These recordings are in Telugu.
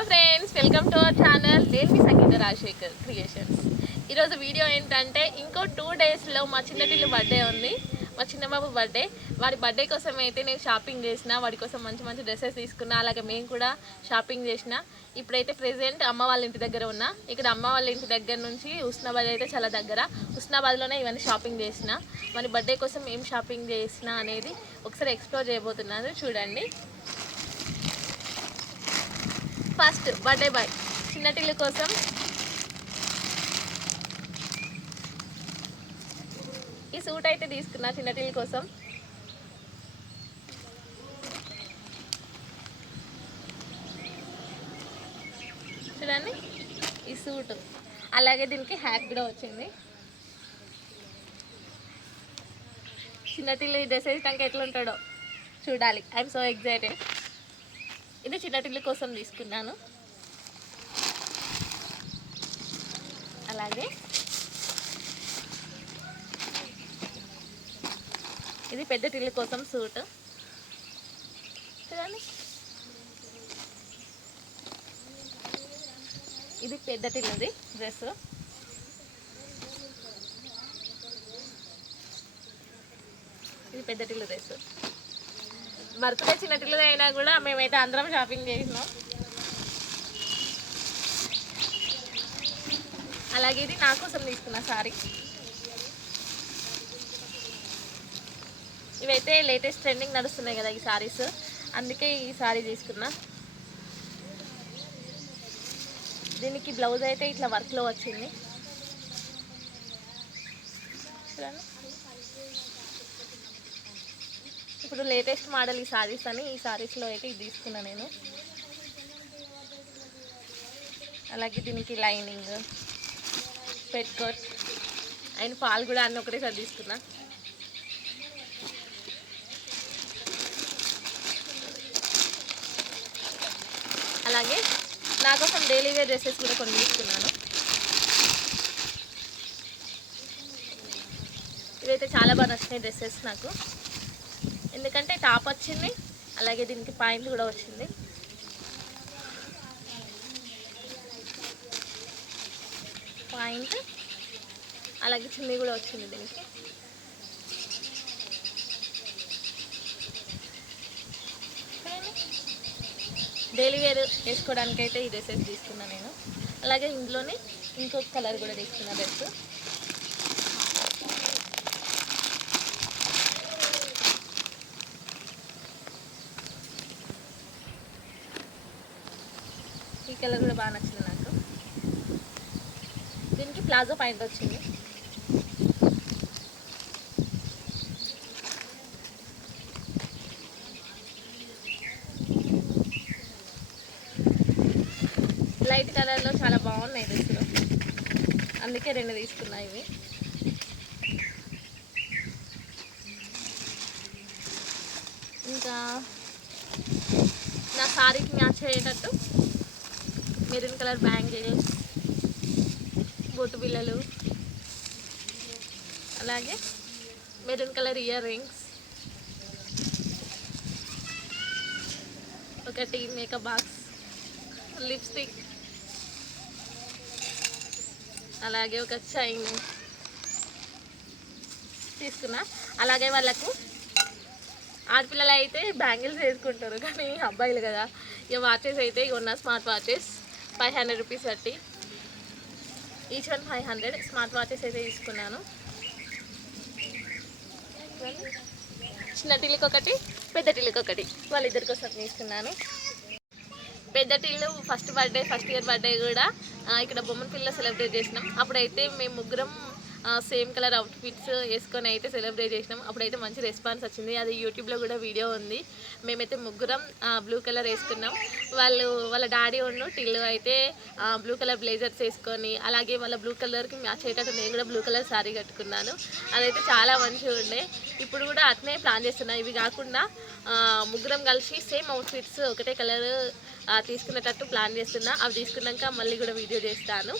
Hello friends welcome to our channel నేను మీ సంగీత రాజశేఖర్ క్రియేషన్స్ ఈరోజు వీడియో ఏంటంటే ఇంకో టూ డేస్లో మా చిన్నటిల్లు బర్త్డే ఉంది. మా చిన్నబాబు బర్త్డే వాడి బర్త్డే కోసం అయితే నేను షాపింగ్ చేసిన వాడి కోసం మంచి మంచి డ్రెస్సెస్ తీసుకున్నా అలాగే మేము కూడా షాపింగ్ చేసిన. ఇప్పుడైతే ప్రెసెంట్ అమ్మ వాళ్ళ ఇంటి దగ్గర ఉన్నా. ఇక్కడ అమ్మ వాళ్ళ ఇంటి దగ్గర నుంచి హుస్నాబాద్ అయితే చాలా దగ్గర. హుస్నాబాద్లోనే ఇవన్నీ షాపింగ్ చేసిన. మరి బర్త్డే కోసం ఏం షాపింగ్ చేసిన అనేది ఒకసారి ఎక్స్ప్లోర్ చేయబోతున్నాను. చూడండి. ఫస్ట్. Birthday boy. చిన్నటిల్లు కోసం. ఈ సూట్ అయితే తీసుకున్నా చిన్నటిల్లు కోసం. చూడండి ఈ సూట్. అలాగే దీనికి హ్యాక్ కూడా వచ్చింది. చిన్నటిల్లు డ్రెస్ వేసినాక ఎట్లుంటాడో చూడాలి. ఐఎమ్ సో ఎగ్జైటెడ్ ఇది చిన్నటిల్లు కోసం తీసుకున్నాను. అలాగే ఇది పెద్ద టిల్లు కోసం సూట్. చూడండి. ఇది పెద్ద టిల్లుది డ్రెస్ ఇది పెద్ద టిల్లు డ్రెస్ బర్త్డే చిన్నటిల్లు అయినా కూడా మేమైతే అందరం షాపింగ్ చేసినాం. అలాగే ఇది నా కోసం తీసుకున్న సారీ ఇవైతే లేటెస్ట్ ట్రెండింగ్ నడుస్తున్నాయి కదా ఈ సారీస్ అందుకే ఈ సారీ తీసుకున్నా. దీనికి బ్లౌజ్ అయితే ఇట్లా వర్క్లో వచ్చింది. చూడండి. ఇప్పుడు లేటెస్ట్ మోడల్ ఈ సారీస్ అని ఈ సారీస్లో అయితే ఇది తీసుకున్నా నేను. అలాగే దీనికి లైనింగ్ పెట్కోట్ అండ్ పాలు కూడా అన్నీ ఒకటేసారి తీసుకున్నా. అలాగే నా కోసం డైలీ వేర్ డ్రెస్సెస్ కూడా కొన్ని తీసుకున్నాను. ఇవైతే చాలా బాగా నచ్చినాయి డ్రెస్సెస్ నాకు. ఎందుకంటే టాప్ వచ్చింది అలాగే దీనికి పాయింట్లు కూడా వచ్చింది. పాయింట్ అలాగే చున్నీ కూడా వచ్చింది దీనికి. డైలీ వేర్ వేసుకోవడానికి అయితే ఈ డ్రెస్సెస్ తీసుకున్నాను నేను. అలాగే ఇందులోనే ఇంకొక కలర్ కూడా తీసుకున్నా డ్రెస్ ఈ కలర్ కూడా బాగా నచ్చింది నాకు. దీనికి ప్లాజో పాయింట్ వచ్చింది. లైట్ కలర్లో చాలా బాగున్నాయి డ్రెస్సులు. అందుకే రెండు తీసుకున్నా ఇవి. ఇంకా నా సారీకి మ్యాచ్ అయ్యేటట్టు మెరూన్ కలర్ బ్యాంగిల్స్ బొట్టు బిళ్ళలు అలాగే మెరూన్ కలర్ ఇయర్ రింగ్స్ ఒకటి మేకప్ బాక్స్ లిప్స్టిక్ అలాగే ఒక చైన్ తీసుకున్నా. అలాగే వాళ్ళకు ఆడపిల్లలు అయితే బ్యాంగిల్స్ వేసుకుంటారు కానీ అబ్బాయిలు కదా. ఇక వాచెస్ అయితే ఇక ఉన్న smart watches five hundred rupees బట్టి each one five hundred smart watches అయితే తీసుకున్నాను. చిన్న టిల్లుకి ఒకటి పెద్ద టిల్లుకి ఒకటి వాళ్ళిద్దరి కోసం తీసుకున్నాను. పెద్ద Tillu first birthday first year birthday కూడా ఇక్కడ బొమ్మన పిల్ల సెలబ్రేట్ చేసినాం. అప్పుడైతే మేము ముగ్గురం సేమ్ కలర్ అవుట్ఫిట్స్ వేసుకొని అయితే సెలబ్రేట్ చేసినాం. అప్పుడైతే మంచి రెస్పాన్స్ వచ్చింది. అది యూట్యూబ్లో కూడా వీడియో ఉంది. మేమైతే ముగ్గురం బ్లూ కలర్ వేసుకున్నాం. వాళ్ళు వాళ్ళ డాడీ ఉన్న టిల్లు అయితే బ్లూ కలర్ బ్లేజర్స్ వేసుకొని అలాగే వాళ్ళ బ్లూ కలర్కి మ్యాచ్ అయ్యేటట్టు నేను కూడా బ్లూ కలర్ శారీ కట్టుకున్నాను. అదైతే చాలా మంచిగా ఉండే. ఇప్పుడు కూడా అట్నే ప్లాన్ చేస్తున్నాను ఇవి కాకుండా ముగ్గురం కలిసి సేమ్ అవుట్ఫిట్స్ ఒకటే కలర్ తీసుకునేటట్టు ప్లాన్ చేస్తున్నా. అవి తీసుకున్నాక మళ్ళీ కూడా వీడియో చేస్తాను.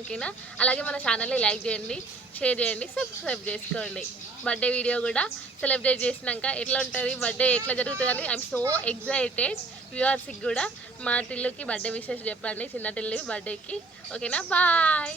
ఓకేనా? అలాగే మన ఛానల్ని లైక్ చేయండి షేర్ చేయండి సబ్స్క్రైబ్ చేసుకోండి. బర్త్డే వీడియో కూడా సెలబ్రేట్ చేసినాక ఎట్లా ఉంటుంది బర్త్డే ఎట్లా జరుగుతుందని ఐఎమ్ సో ఎగ్జైటెడ్ వ్యూవర్స్కి కూడా మా టిల్లుకి బర్త్డే విషెస్ చెప్పండి చిన్న టిల్లు బర్త్డేకి. ఓకేనా? బాయ్!